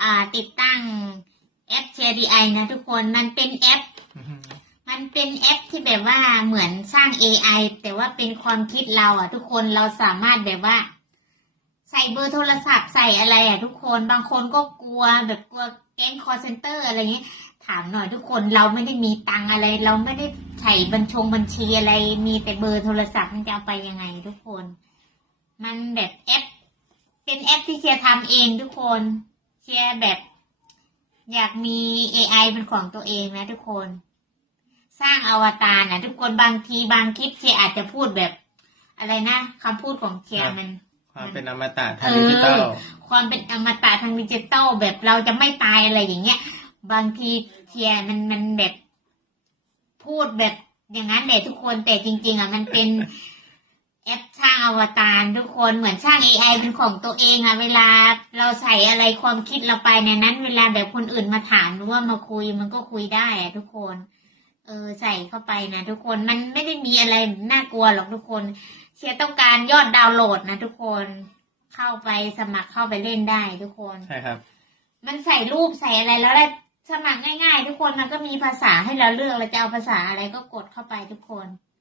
อ่าติดตั้งแอป Share DI นะทุกคนมันเป็นแอป มันเป็นแอปที่แบบว่าเหมือนสร้าง AI แต่ว่าเป็นความคิดเราอะ ทุกคนเราสามารถแบบว่า ใส่เบอร์โทรศัพท์ใส่อะไรอะ ทุกคนบางคนก็กลัวแบบกลัวแก๊งคอร์เซนเตอร์อะไรเงี้ยถามหน่อยทุกคนเราไม่ได้มีตังค์อะไร เราไม่ได้ใส่บัญชงบัญชีอะไร มีแต่เบอร์โทรศัพท์มันจะเอาไปยังไงทุกคน มันแบบแอป เป็นแอปที่เชียร์ทำเองทุกคน เชียร์แบบ อยากมี AI เป็นของตัวเองนะทุกคน สร้างอวตารนะทุกคนบางทีบางคลิปเชียร์อาจจะพูดแบบ อะไรนะคำพูดของเชียร์มัน ความเป็นอมตะทางดิจิตอลเออความเป็นอมตะทางดิจิตอลแบบเราจะไม่ตายอะไรอย่างเงี้ย บางทีเชียร์มันมันแบบพูดแบบอย่างนั้นแหละทุกคนแต่จริง ๆ อะ มันเป็น แอปสร้างอวตารทุกคนเหมือนสร้าง AI เป็นของตัวเองอะเวลาเราใส่อะไรความคิดเราไปในนั้น เวลาแบบคนอื่นมาถามหรือว่ามาคุยมันก็คุยได้อะทุกคน เออใส่เข้าไปนะทุกคนมันไม่ได้มีอะไรน่ากลัวหรอกทุกคน เชียร์ต้องการยอดดาวน์โหลดนะทุกคนเข้าไปสมัครเข้าไปเล่นได้ทุกคน ใช่ครับ มันใส่รูปใส่อะไรแล้วได้สมัครง่าย ๆ ทุกคนมันก็มีภาษาให้เราเลือกเราจะเอาภาษาอะไรก็กดเข้าไปทุกคนไป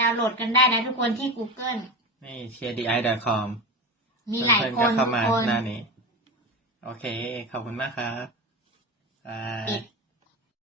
ดาวน์โหลดกันได้นะทุกคนที่ Google นี่ sharedi.com มีหลายเพื่อนๆคนก็เข้าทุกมาคนหน้านี้ โอเค ขอบคุณมากครับบาย ปิด